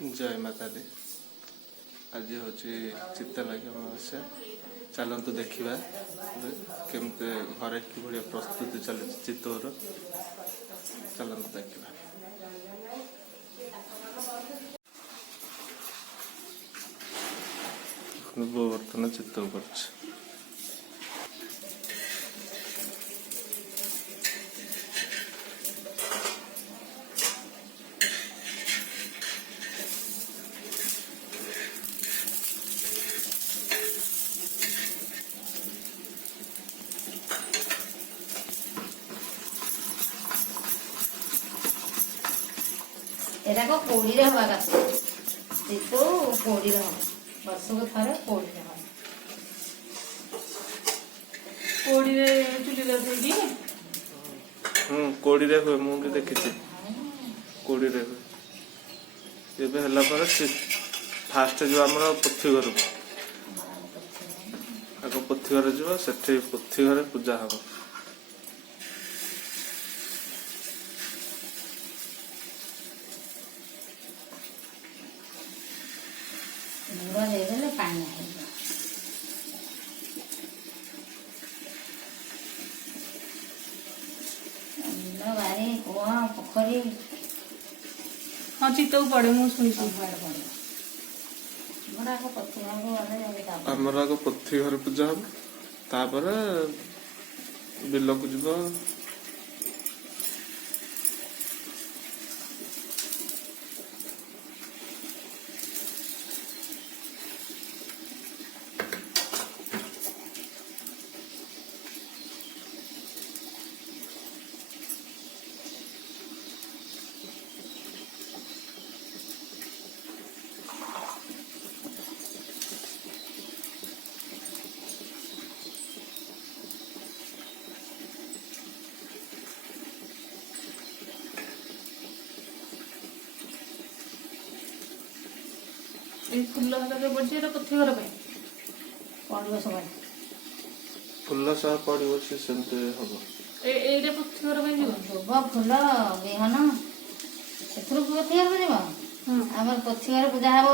जय माता दी। आज हूँ चित्तलागी अमावस्या। चलतु देखा केमते घरे कि प्रस्तुति चली चित्तौर। चलतु देखा बर्तन चित्तौ कर एरा को कोड़ी रे हवा का चित्तो कोड़ी रे वर्ष को थारे कोड़ी रे कोड़ी रे चुली रे देगी कोड़ी रे हुए मुझे देखी कोड़ी रे हुए ये हला पर फास्ट जो आम पथी घर आग पथी घर जो से पथी घर पूजा हम मुड़ा दे देले पानी है ना बारी कुआ पोखरी हाँ चित्तौ पड़े मुझे सुनी पड़ पड़ मुड़ा को पत्ती को वाले जाके आमर आग पथी घर पूजा हम तापर बिल को जीव फुल जो पड़ी पथी घर पड़ो सब फुल सह पड़ो सी सेमती हम ये पथी घर दुब फुल बिहन एथुर पथी घर जीव आम पथी घर पूजा हम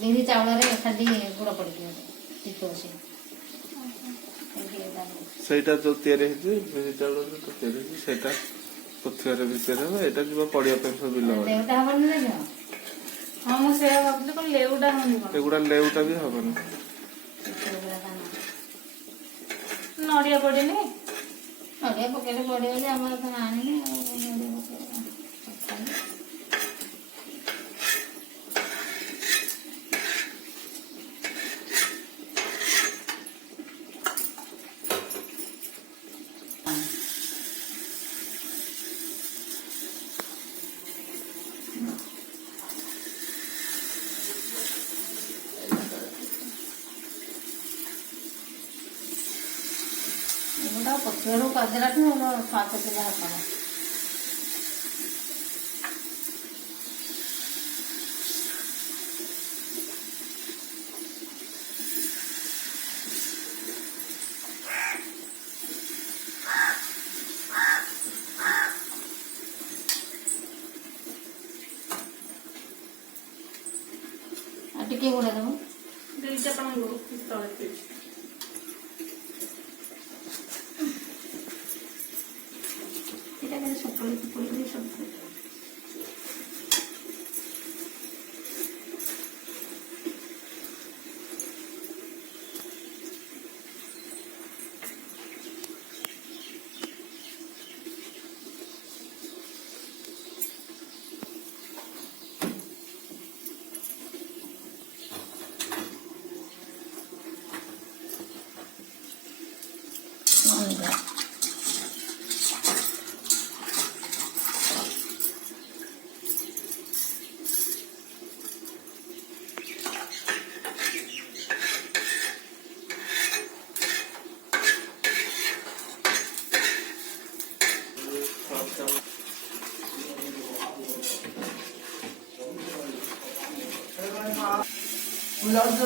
बिरी चाउल खाली गुड़ पड़ चित्तौ सहीटा जो तैयारी चाउल जो तैयारी सहीटा पथी घर भितर हम यहाँ जीव पड़ा सब बिल देवता हबन ना हाँ मुझे भावुली कौन लेउटा होनी एगुड़ा लेउटा भी हबन नड़िया पड़ेनि नड़िया पकेले पड़े आम तो आनी नड़िया पक्षी करदेला पाँच जहाँ पड़ा टिके गुड़ा देव दुईटा पानी तले सकाल पड़ी सब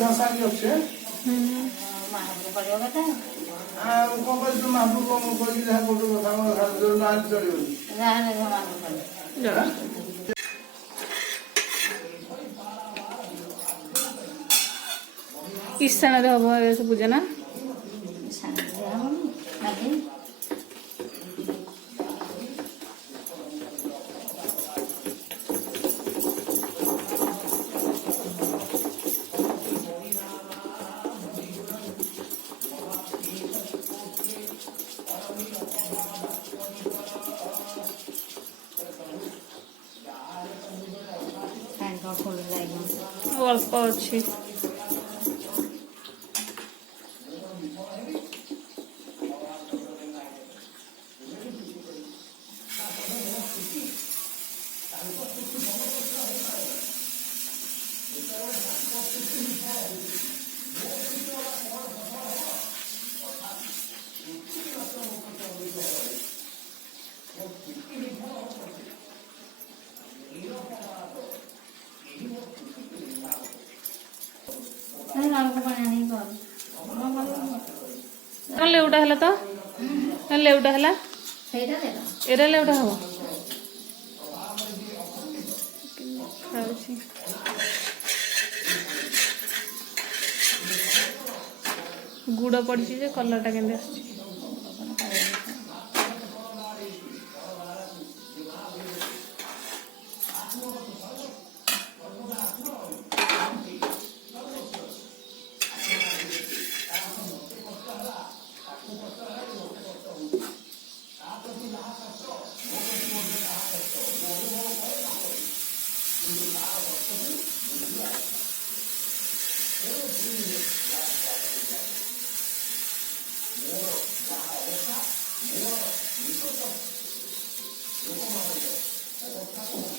भाषा भी अच्छे महापुर पड़ो कथा कौन कर महापुर कौन कोई जहाँ फोटो कथा जो नाच चलिए महापुर पड़ो ଇଶାଣରେ ହବ ଏ ସବୁ ପୂଜା ନା? ସାଙ୍ଗେ ଦିଆହବନି ଆଜି କାଇଁ ଫୁଲ ଲାଗିବ ଅଳ୍ପ ଅଛି। ନଳକୂପ ପାଣି ଆଣିକି କର କଣ ଲେଉଟା ହେଲା ତ? ଲେଉଟା ହେଲା ସେଇଟା ଦେବା ଏରା ଲେଉଟା ହବ। ଖାଉଛି ଗୁଡ଼ ପଡ଼ିଛି ଯେ କଲରଟା କେମିତି ଆସୁଛି।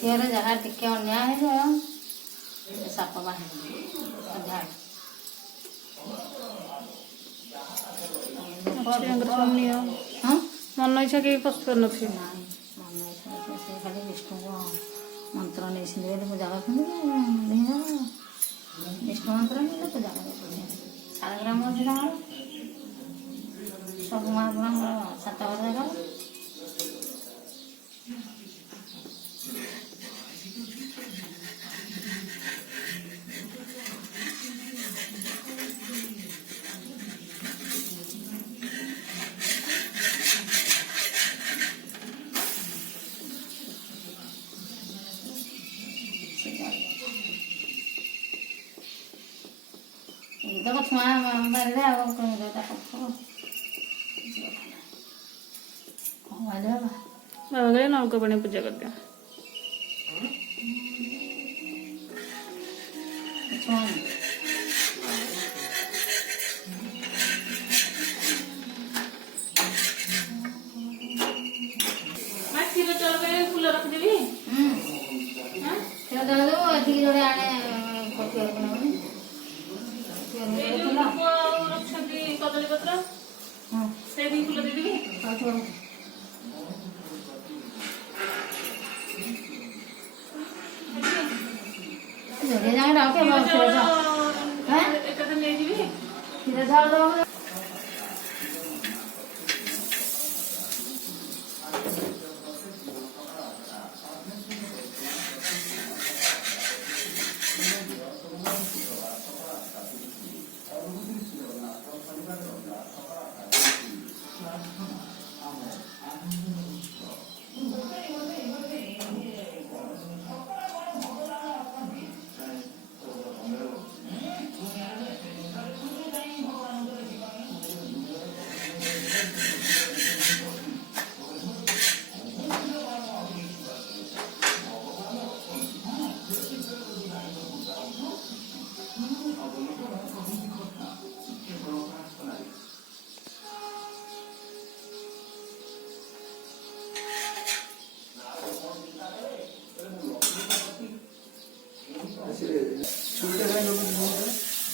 ଝିଅର ଯାହା ଟିକେ ଅନ୍ୟାୟ ହେଇଯିବ ସାପ ବାହାରିବ ହଁ ମନ ଇଚ୍ଛା କେହି ପଶି ପାରୁନଥିବେ। ନାଇଁ ମନ ଇଚ୍ଛା ସେ ଖାଲି ବିଷ୍ଣୁଙ୍କ ମନ୍ତ୍ର ନେଇଛନ୍ତି ବୋଲି ପୂଜା କରୁଛନ୍ତି ବିଷ୍ଣୁ ମନ୍ତ୍ର ନେଇଲେ ପୂଜା କରୁଛନ୍ତି ଶାଳଗ୍ରାମ ଅଛି ତାଙ୍କର ସବୁ ମହାପୁରୁଙ୍କର 7 ଘର ଜାଗାରେ ଏଇତକ ଛୁଆ ବାରିରେ ଆଉ ଏଇଟା କରୁଥିବ କଣ ବାହାରିବ ବାବା କହିଲେ ନଳକୂପ ପାଣି ପୂଜା କରିଦିଅ। ଛୁଆ କ୍ଷୀର ଚାଉଳ ପାଇଁ ଫୁଲ ରଖିଦେବି। କ୍ଷୀର ଦେବ ଏଠିକି ଯୋଡ଼େ ଆଣେ ପଠିବାକୁ ନେବନି ଏଇ ଯୋଉ ଲୋକ ରଖିଛନ୍ତି କଦଳୀ ପତ୍ର ସେଇଠି ଫୁଲ ଦେଇଦେବି। ଯୋଡ଼େ ଯାଏଁ ରଖେ ଏକାଥରେ ନେଇଯିବି। କ୍ଷୀର ଚାଉଳ ଦେବ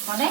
କଣେ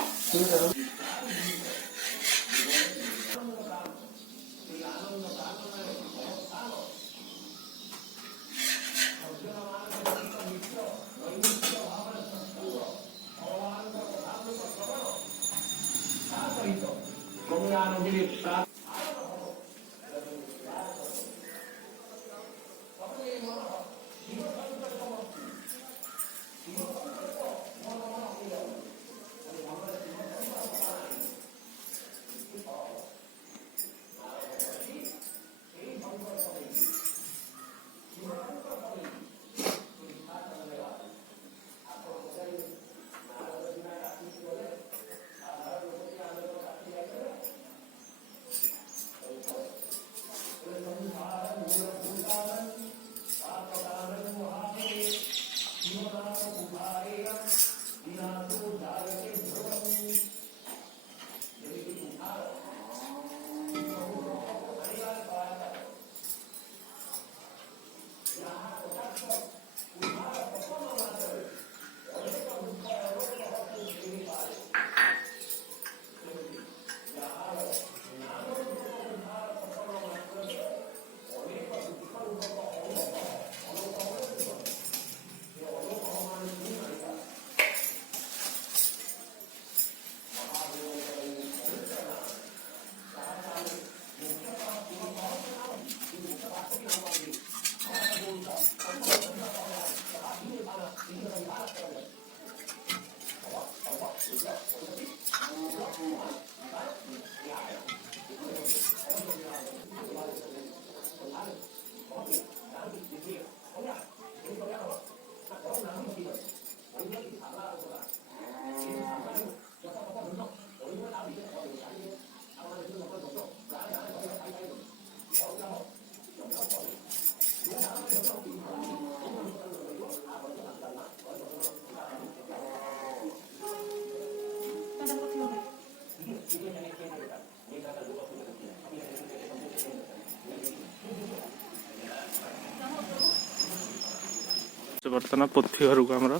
ବର୍ତ୍ତମାନ ପୋଥି ଘରକୁ ଆମର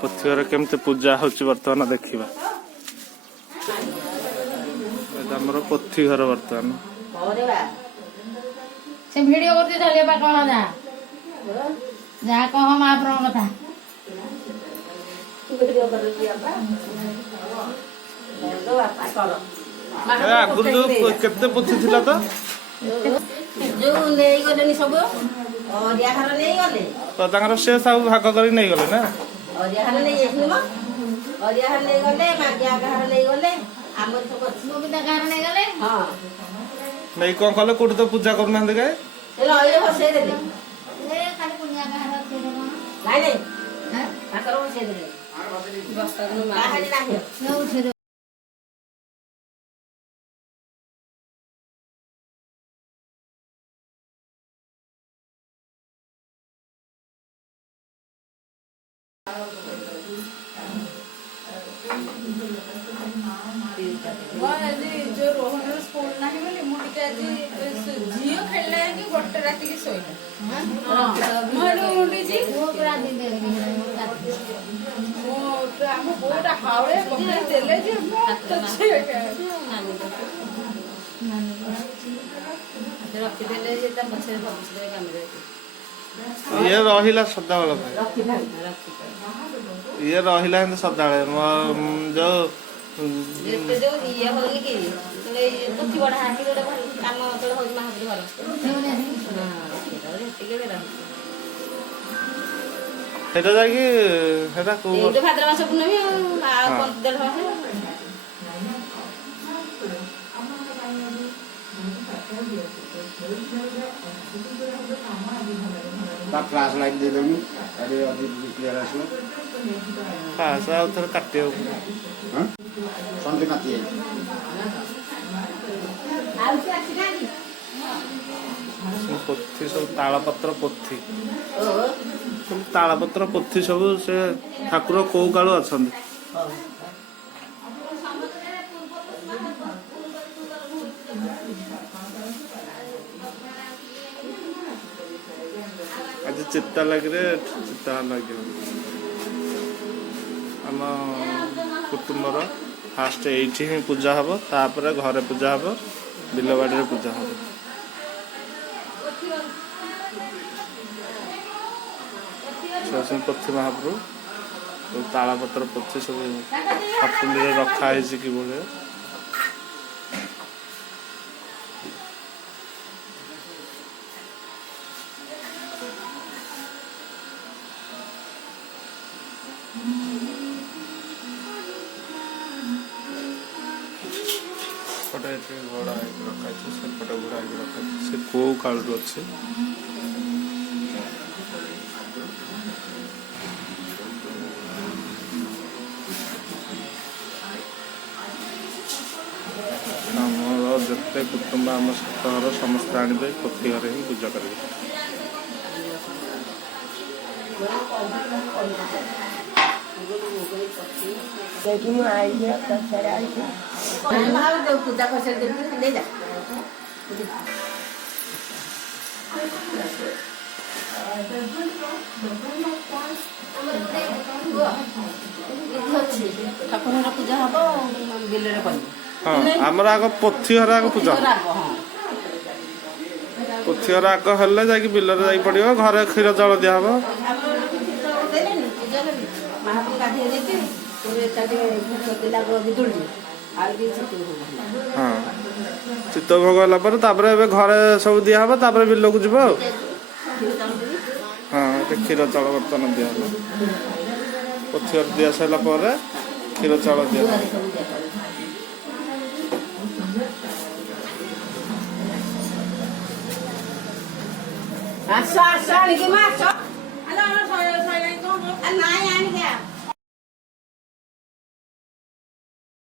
ପୋଥି ଘର କେମିତି ପୂଜା ହଉଛି ବର୍ତ୍ତମାନ ଦେଖିବା। ଏଇଟା ଆମର ପୋଥି ଘର ବର୍ତ୍ତମାନ। ସେ ଭିଡିଓ କରୁଛି ଚାଲିଏ ବା କହ ଯାହା କହ ମହାପ୍ରଭୁଙ୍କ କଥା। ଆଗରୁ ଯୋଉ କେତେ ପୋଥି ଥିଲା ତ ଯୋଉ ନେଇଗଲେନି ସବୁ ଅରିଆ ଘର ନେଇଗଲେ ତ ତାଙ୍କର ସେ ସବୁ ଭାଗ କରି ନେଇଗଲେ ନା। ଅରିଆ ଘର ନେଇଯାଇଥିଲି ମ ଅରିଆ ଘର ନେଇଗଲେ ମାଗିଆ ଘର ନେଇଗଲେ ଆମର ସବୁ ସୁବିଧା ଘର ନେଇଗଲେ। ହଁ ନେଇ କଣ କଲେ କୋଉଠି ତ ପୂଜା କରୁନାହାନ୍ତି କାଇଁ ନଈରେ ଭସେଇ ଦେଲେ ଖାଲି ପୁଣିଆ ଘର ନାଇଁ ନାଇଁ ତାଙ୍କର ଭସେଇ ଦେଲେ ନାହିଁ। जो रोहन स्कूल नहीं बोली मु टिके आज झियो खेलला कि गोटे राति की सोइला मोडो उंडी जी पूरा दिन देखली मो हम पूरा हावड़े बकरे देले जे तो छे रखी देले जे त पछे भविष्य काम रे ये रहिला सदाବେଳେ ପାଇଁ रखी ये रहिला एंत सदाବେଳେ जो ଯେତେ ଯୋଉ ଇଏ ହଉନି କି ପୋଥି ବଢା ହେଇକି ଗୋଟେ କାମ ତଳେ ହଉଛି ମହାପ୍ରଭୁ ଘର ସେଟା ଯାଇକି ସେଟା କୋଉ ଏଇ ଭାଦ୍ର ମାସ ପୂର୍ଣ୍ଣମୀ ଆଉ 1.5 ମାସ फ्लाश लाइट दे देनी अरे अभी क्लियर आसो ଫାସ ଆଉ ଥରେ କାଟିବାକୁ ପଡିବ। हां संते काटी है ଆଉ ସେ ଆସିନାନି ସବୁ ପୋଥି ସବୁ ତାଳପତ୍ର ପୋଥି ସବୁ ତାଳପତ୍ର ପୋଥି ସବୁ ସେ ଠାକୁର କୋଉ କାଳୁ ଅଛନ୍ତି। ଆଜି ଚିତା ଲାଗିରେ ଚିତା ଲାଗିବ ଆମ କୁଟୁମ୍ବର ଫାଷ୍ଟ ଏଇଠି ହିଁ ପୂଜା ହବ ତାପରେ ଘରେ ପୂଜା ହବ ବିଲବାଡ଼ିରେ ପୂଜା ହବ। ପୋଥି ମହାପ୍ରଭୁ ସବୁ ତାଳପତ୍ର ପୋଥି ସବୁ ହାତୁଣ୍ଡିରେ ରଖା ହେଇଛି କିଭଳି घोड़ा रखा सेपटे घोड़ा रखा से कौ काल अच्छे ଆମର ସମସ୍ତେ କୁଟୁମ୍ବ ଆମ ଘର ସମସ୍ତେ ଆଣିବେ ପୋଥି ଘରେ ହିଁ ପୂଜା କରିବେ। ମୁଁ ଆଇଲି ଦଶହରା ଆଇଛି ପୂଜା କରିସାରି ଦେଇ ଯା ଠାକୁରଙ୍କର ପୂଜା ହବ ବିଲରେ କରିବ। ହଁ ଆମର ଆଗ ପୋଥି ଘର ଆଗ ପୂଜା ହବ। ପୋଥି ଘର ଆଗ ହେଲେ ଯାଇକି ବିଲରେ ଯାଇ ପଡ଼ିବ। ଘରେ କ୍ଷୀର ଚାଉଳ ଦିଆହବ। ମହାପ୍ରଭୁ ଗାଧେଇ ଦେଇକି ହଁ ଚିତ୍ତ ଭୋଗ ହେଲା ପରେ ତାପରେ ଏବେ ଘରେ ସବୁ ଦିଆହବ। ତାପରେ ବିଲକୁ ଯିବ ଆଉ। ହଁ ଏଠି କ୍ଷୀର ଚାଉଳ ବର୍ତ୍ତମାନ ଦିଆହବ। ପୋଥି ଘର ଦିଆ ସାରିଲା ପରେ କ୍ଷୀର ଚାଉଳ ଦିଆହବ। ଆସ ଆସ ଆଣିକି ମା ଆସ ଆଲୋ ଆମର ଶହେ ନାଇଁ ଆଣିକି